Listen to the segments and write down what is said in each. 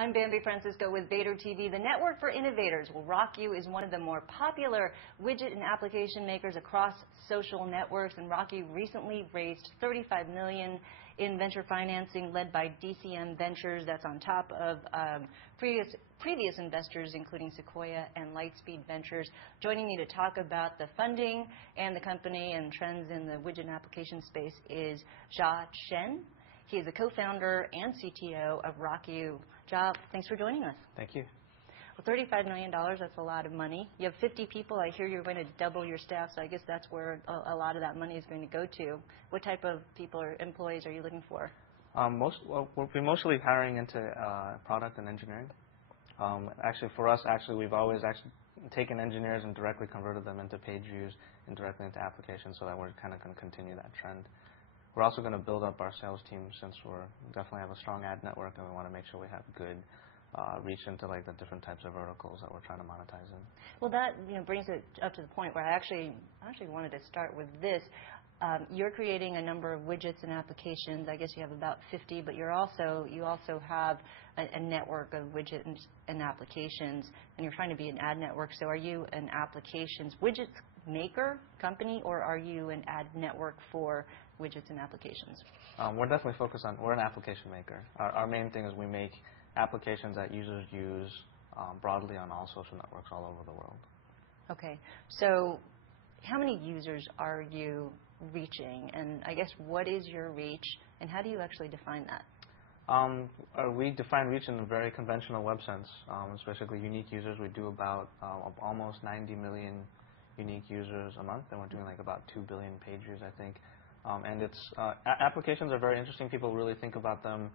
I'm Bambi Francisco with Vader TV, the network for innovators. Well, RockYou is one of the more popular widget and application makers across social networks, and RockYou recently raised $35 million in venture financing led by DCM Ventures. That's on top of previous investors, including Sequoia and Lightspeed Ventures. Joining me to talk about the funding and the company and trends in the widget and application space is Jia Chen. He is a co-founder and CTO of RockYou. Jia, thanks for joining us. Thank you. Well, $35 million, that's a lot of money. You have 50 people. I hear you're going to double your staff, so I guess that's where a lot of that money is going to go to. What type of people or employees are you looking for? We're mostly hiring into product and engineering. Actually, for us, we've always taken engineers and directly converted them into page views and directly into applications, so that we're kind of going to continue that trend. We're also going to build up our sales team since we definitely have a strong ad network, and we want to make sure we have good reach into like the different types of verticals that we're trying to monetize in. Well, that brings it up to the point where I actually wanted to start with this. You're creating a number of widgets and applications. I guess you have about 50, but you also have a network of widgets and applications, and you're trying to be an ad network. So are you an applications widgets maker company, or are you an ad network for widgets and applications? We're definitely focused on, we're an application maker. Our main thing is we make applications that users use broadly on all social networks all over the world. Okay, so how many users are you reaching, and I guess what is your reach, and how do you actually define that? We define reach in a very conventional web sense, especially unique users. We do about almost 90 million unique users a month, and we're doing like about 2 billion page views, I think. And applications are very interesting. People really think about them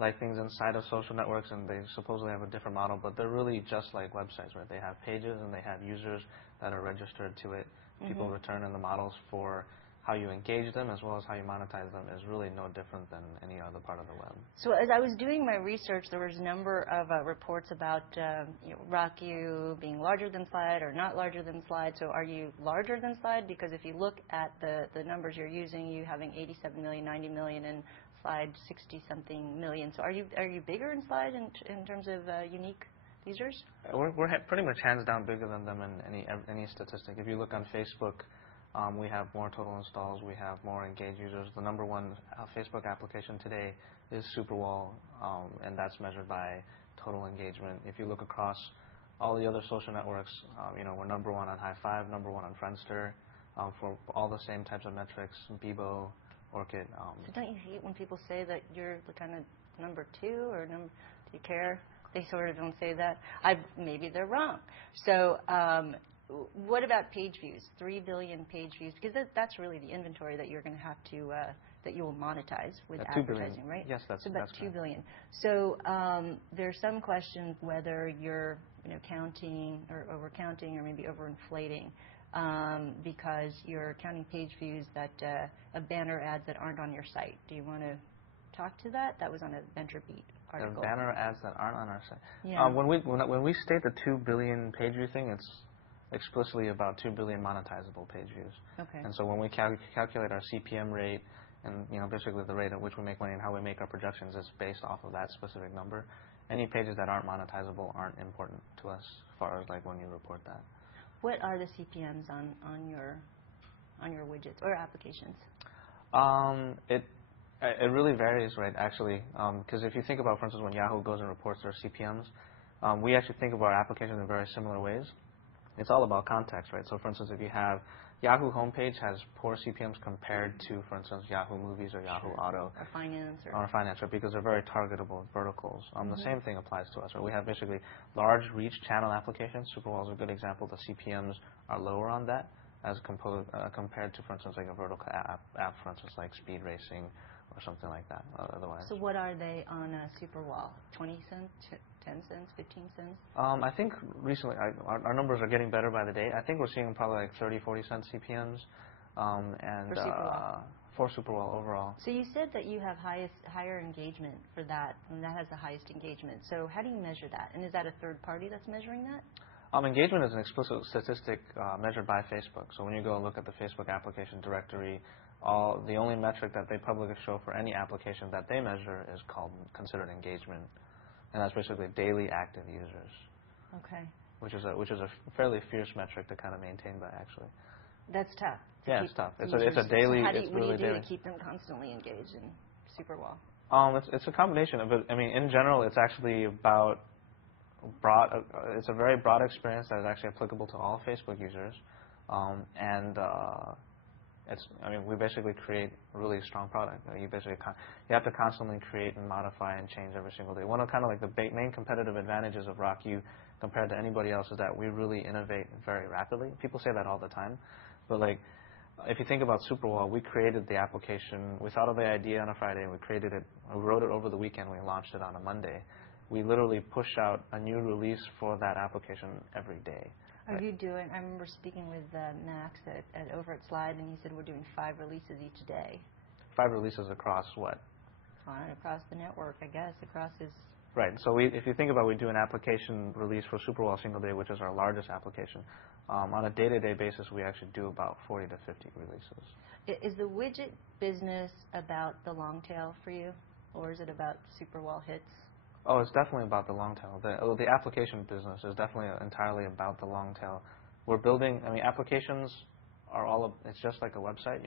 like things inside of social networks, and they supposedly have a different model, but they're really just like websites, right? They have pages and they have users that are registered to it. People return, and the models for how you engage them as well as how you monetize them is really no different than any other part of the web. So as I was doing my research, there was a number of reports about RockYou being larger than Slide or not larger than Slide. So are you larger than Slide? Because if you look at the numbers you're using, you having 87 million, 90 million, and Slide 60-something million. So are you bigger in Slide in terms of unique users? We're pretty much hands down bigger than them in any statistic. If you look on Facebook, we have more total installs, we have more engaged users. The number one Facebook application today is Superwall, and that's measured by total engagement. If you look across all the other social networks, we're number one on High Five, number one on Friendster, for all the same types of metrics, Bebo, Orchid. So don't you hate when people say that you're the kind of number two, or do you care? They sort of don't say that. Maybe they're wrong. So what about page views? 3 billion page views, because that's really the inventory that you're going to have to that you will monetize with advertising, right? Yes, that's about 2 correct. billion. So there's some question whether you're counting or overcounting or maybe overinflating, because you're counting page views that of banner ads that aren't on your site. Do you want to talk to that? That was on a VentureBeat article. The banner ads that aren't on our site. Yeah. When we state the 2 billion page view thing, it's explicitly about 2 billion monetizable page views. Okay. And so when we calculate our CPM rate, and basically the rate at which we make money and how we make our projections is based off of that specific number. Any pages that aren't monetizable aren't important to us as far as like when you report that. What are the CPMs on your widgets or applications? It really varies, right, actually, because if you think about, for instance, when Yahoo goes and reports their CPMs, we actually think of our applications in very similar ways. It's all about context, right? So, for instance, if you have Yahoo homepage has poor CPMs compared to, for instance, Yahoo Movies or Yahoo Auto. Or finance. Or finance, right, because they're very targetable verticals. The same thing applies to us, right? We have basically large reach channel applications. Superwall is a good example. The CPMs are lower on that as compared to, for instance, like a vertical app, for instance, like speed racing or something like that, otherwise. So what are they on Superwall? 20 cents, 10 cents, 15 cents? I think recently, our numbers are getting better by the day. I think we're seeing probably like 30, 40 cent CPMs. For Superwall? For Superwall overall. So you said that you have higher engagement for that, and that has the highest engagement. So how do you measure that? And is that a third party that's measuring that? Engagement is an explicit statistic measured by Facebook. So when you go and look at the Facebook application directory, the only metric that they publicly show for any application that they measure is considered engagement. and that's basically daily active users. Okay. Which is a fairly fierce metric to kind of maintain by, actually. That's tough. Yeah, it's tough. It's a daily. So it's what really do you do daily. to keep them constantly engaged in Superwall? It's a combination of it. I mean, in general, it's actually about broad. It's a very broad experience that is actually applicable to all Facebook users, and I mean, we basically create a really strong product. You have to constantly create and modify and change every single day. One of kind of like the main competitive advantages of RockYou compared to anybody else is that we really innovate very rapidly. People say that all the time, but like, if you think about Superwall, we created the application. We thought of the idea on a Friday, and we created it. We wrote it over the weekend. We launched it on a Monday. We literally push out a new release for that application every day. Are you doing? I remember speaking with Max over at Slide, and he said we're doing 5 releases each day. 5 releases across what? Across the network, I guess, across his. Right. So if you think about, we do an application release for Superwall single day, which is our largest application. On a day-to-day basis, we actually do about 40 to 50 releases. Is the widget business about the long tail for you, or is it about Superwall hits? Oh, it's definitely about the long tail. The application business is definitely entirely about the long tail. We're building, I mean, applications are it's just like a website.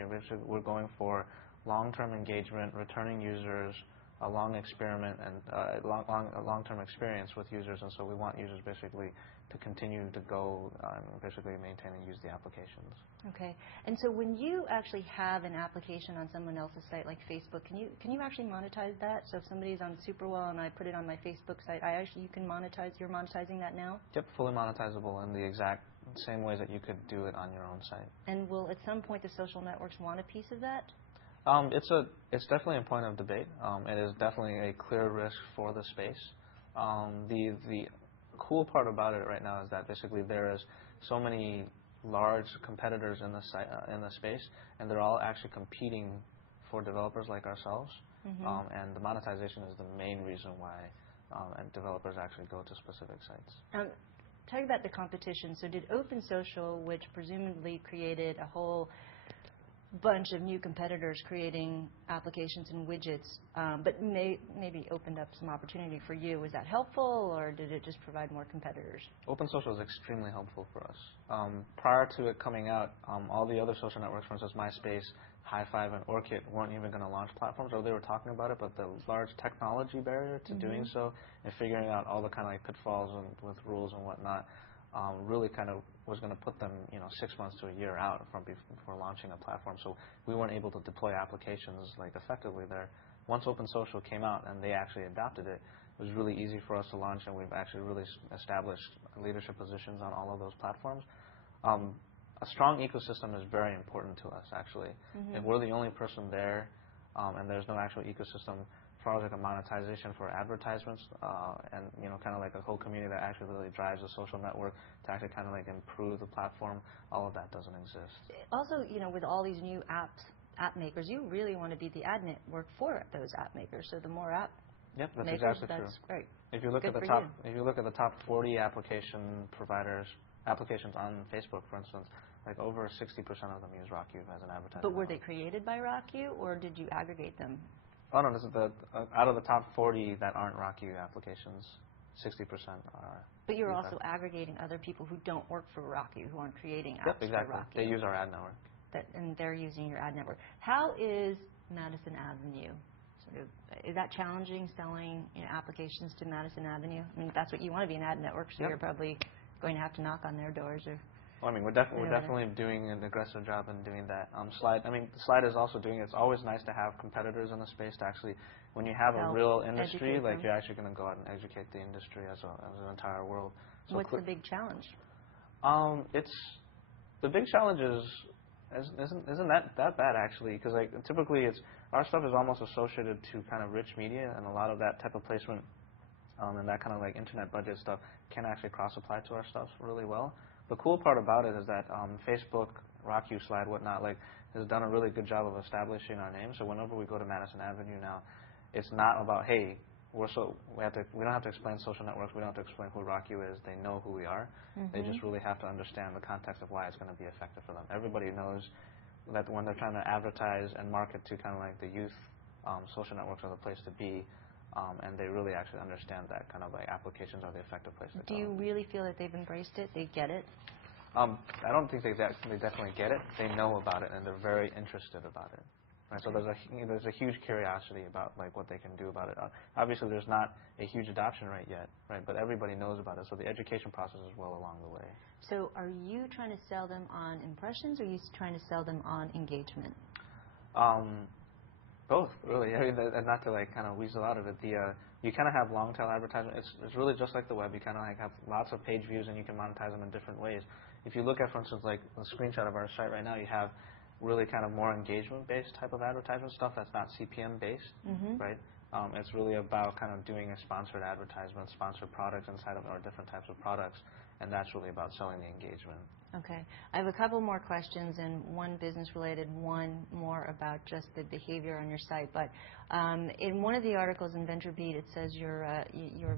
We're going for long-term engagement, returning users, a long experiment, and a long-term experience with users. And so we want users basically to continue to go and basically maintain and use the applications. Okay. And so when you actually have an application on someone else's site like Facebook, can you actually monetize that? So if somebody's on Superwall and I put it on my Facebook site, you can monetize. You're monetizing that now? Yep, fully monetizable in the exact same ways that you could do it on your own site. And will at some point the social networks want a piece of that? It's definitely a point of debate. It is definitely a clear risk for the space. The cool part about it right now is that basically there is so many large competitors in the space, and they're all actually competing for developers like ourselves. Mm-hmm. And the monetization is the main reason why and developers actually go to specific sites. Talk about the competition. So did Open Social, which presumably created a whole bunch of new competitors creating applications and widgets, but maybe opened up some opportunity for you. Was that helpful, or did it just provide more competitors? Open Social is extremely helpful for us. Prior to it coming out, all the other social networks, for instance, MySpace, High5, and Orkut, weren't even going to launch platforms, or they were talking about it, but the large technology barrier to doing so and figuring out all the kind of like pitfalls and with rules and whatnot really kind of was going to put them, 6 months to a year out from before launching a platform. So we weren't able to deploy applications like effectively there. Once Open Social came out and they actually adopted it, it was really easy for us to launch, and we've actually really established leadership positions on all of those platforms. A strong ecosystem is very important to us, actually. If we're the only person there and there's no actual ecosystem, as far as like a monetization for advertisements and kind of like a whole community that actually really drives a social network to actually kind of like improve the platform, all of that doesn't exist. Also, with all these new app makers, you really want to be the ad network for those app makers. So the more app Yep, that's makers, exactly that's true. great. If you look at the top 40 applications on Facebook, for instance, like over 60% of them use RockYou as an advertising. But were they created by RockYou, or did you aggregate them? Oh no, this is out of the top 40 that aren't RockYou applications, 60% are. But you're also aggregating other people who don't work for RockYou, who aren't creating apps Yep, exactly. for RockYou. They use our ad network. And they're using your ad network. How is Madison Avenue? Is that challenging, selling applications to Madison Avenue? I mean, that's what you want to be, an ad network, so you're probably going to have to knock on their doors. Well, I mean, we're definitely doing an aggressive job in doing that. Slide is also doing it. It's always nice to have competitors in the space to actually, when you have a real industry, like you're actually going to go out and educate the industry as an entire world. So what's the big challenge? The big challenge isn't that bad actually, because like typically our stuff is almost associated to kind of rich media, and a lot of that type of placement and that kind of like internet budget stuff can actually cross-apply to our stuff really well. The cool part about it is that Facebook, RockYou, Slide, whatnot, like has done a really good job of establishing our name. So whenever we go to Madison Avenue now, it's not about, hey, we don't have to explain social networks. We don't have to explain who RockYou is. They know who we are. They just really have to understand the context of why it's going to be effective for them. Everybody knows that when they're trying to advertise and market to kind of like the youth, social networks are the place to be. and they really actually understand that kind of like applications are the effective place to go. Do you really feel that they've embraced it? They get it? I don't think they definitely get it. They know about it, and they're very interested about it. Right? So there's a huge curiosity about like what they can do about it. Obviously, there's not a huge adoption rate yet, right? But everybody knows about it, so the education process is well along the way. So are you trying to sell them on impressions, or are you trying to sell them on engagement? Both, really. I mean, and not to like kind of weasel out of it, you kind of have long tail advertisement. It's really just like the web. You kind of like have lots of page views, and you can monetize them in different ways. If you look at, for instance, like the screenshot of our site right now, you have really kind of more engagement-based type of advertisement stuff that's not CPM-based, right? It's really about kind of doing a sponsored advertisement, sponsored products inside of our different types of products, and that's really about selling the engagement. Okay. I have a couple more questions, and one business-related, one more about just the behavior on your site. But in one of the articles in VentureBeat, it says you're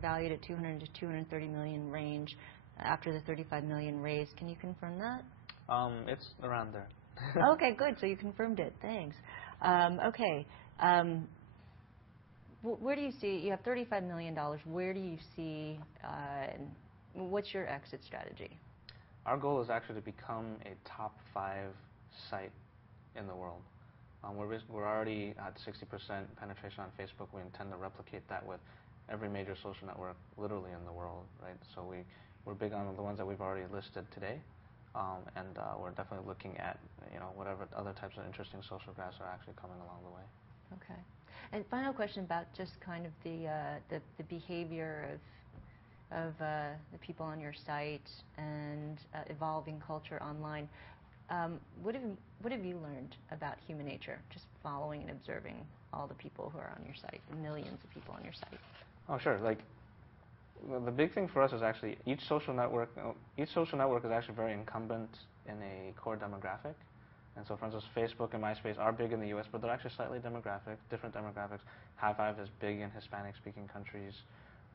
valued at 200 to 230 million range after the 35 million raise. Can you confirm that? It's around there. Okay, good. So you confirmed it. Thanks. Okay. Where do you see, you have $35 million. Where do you see, what's your exit strategy? Our goal is actually to become a top 5 site in the world. We're already at 60% penetration on Facebook. We intend to replicate that with every major social network literally in the world, right? So we're big on the ones that we've already listed today. And we're definitely looking at whatever other types of interesting social graphs are actually coming along the way. Okay. And final question about just kind of the behavior of the people on your site and evolving culture online. What have you learned about human nature, just following and observing all the people who are on your site, the millions of people on your site? Oh, sure. Like, the big thing for us is actually each social network is actually very incumbent in a core demographic. And so, for instance, Facebook and MySpace are big in the U.S., but they're actually slightly different demographics. High Five is big in Hispanic-speaking countries,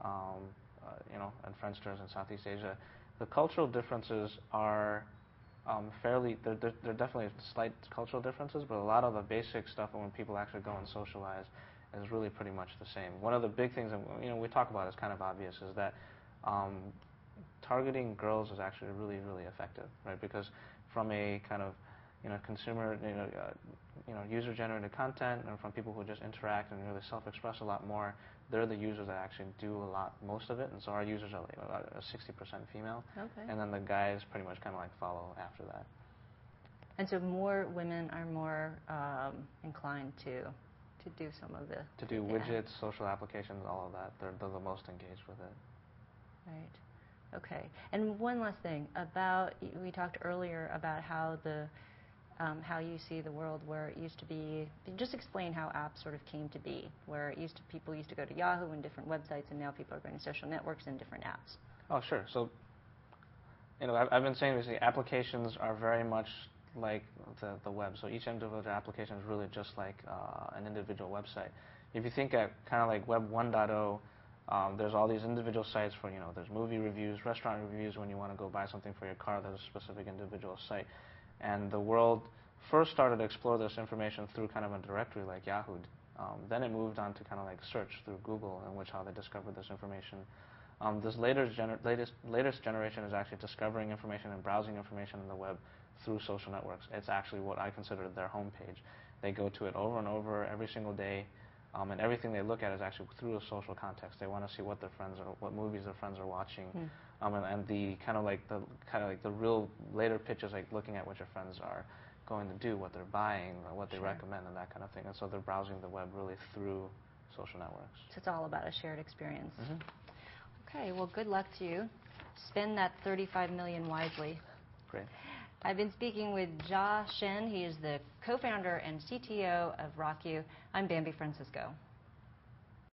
and Friendsters in Southeast Asia. The cultural differences are they're definitely slight cultural differences, but a lot of the basic stuff when people actually go and socialize is really pretty much the same. One of the big things that we talk about is kind of obvious is that targeting girls is actually really, really effective, right? Because from a kind of consumer, user-generated content, and from people who just interact and really self-express a lot more, they're the users that actually do most of it. And so our users are like 60% female, okay. And then the guys pretty much kind of like follow after that. And so more women are more inclined to do some of to do widgets, social applications, all of that. They're the most engaged with it. Right. Okay. And one last thing about, we talked earlier about how how you see the world, where it used to be. Just explain how apps sort of came to be, where people used to go to Yahoo and different websites, and now people are going to social networks and different apps. Oh, sure. So, I've been saying this, the applications are very much like the web. So each individual application is really just like an individual website. If you think at kind of like Web 1.0, there's all these individual sites for, there's movie reviews, restaurant reviews. When you want to go buy something for your car, there's a specific individual site. And the world first started to explore this information through kind of a directory like Yahoo. Then it moved on to kind of like search through Google, in which how they discovered this information. This latest generation is actually discovering information and browsing information on the web through social networks. It's actually what I consider their homepage. They go to it over and over every single day, and everything they look at is actually through a social context. They want to see what movies their friends are watching, and the kind of like the real later pitch is like looking at what your friends are going to do, what they're buying, or what they recommend, and that kind of thing. And so they're browsing the web really through social networks. So it's all about a shared experience. Okay, well, good luck to you. Spend that $35 million wisely. Great. I've been speaking with Jia Shen. He is the co-founder and CTO of RockYou. I'm Bambi Francisco.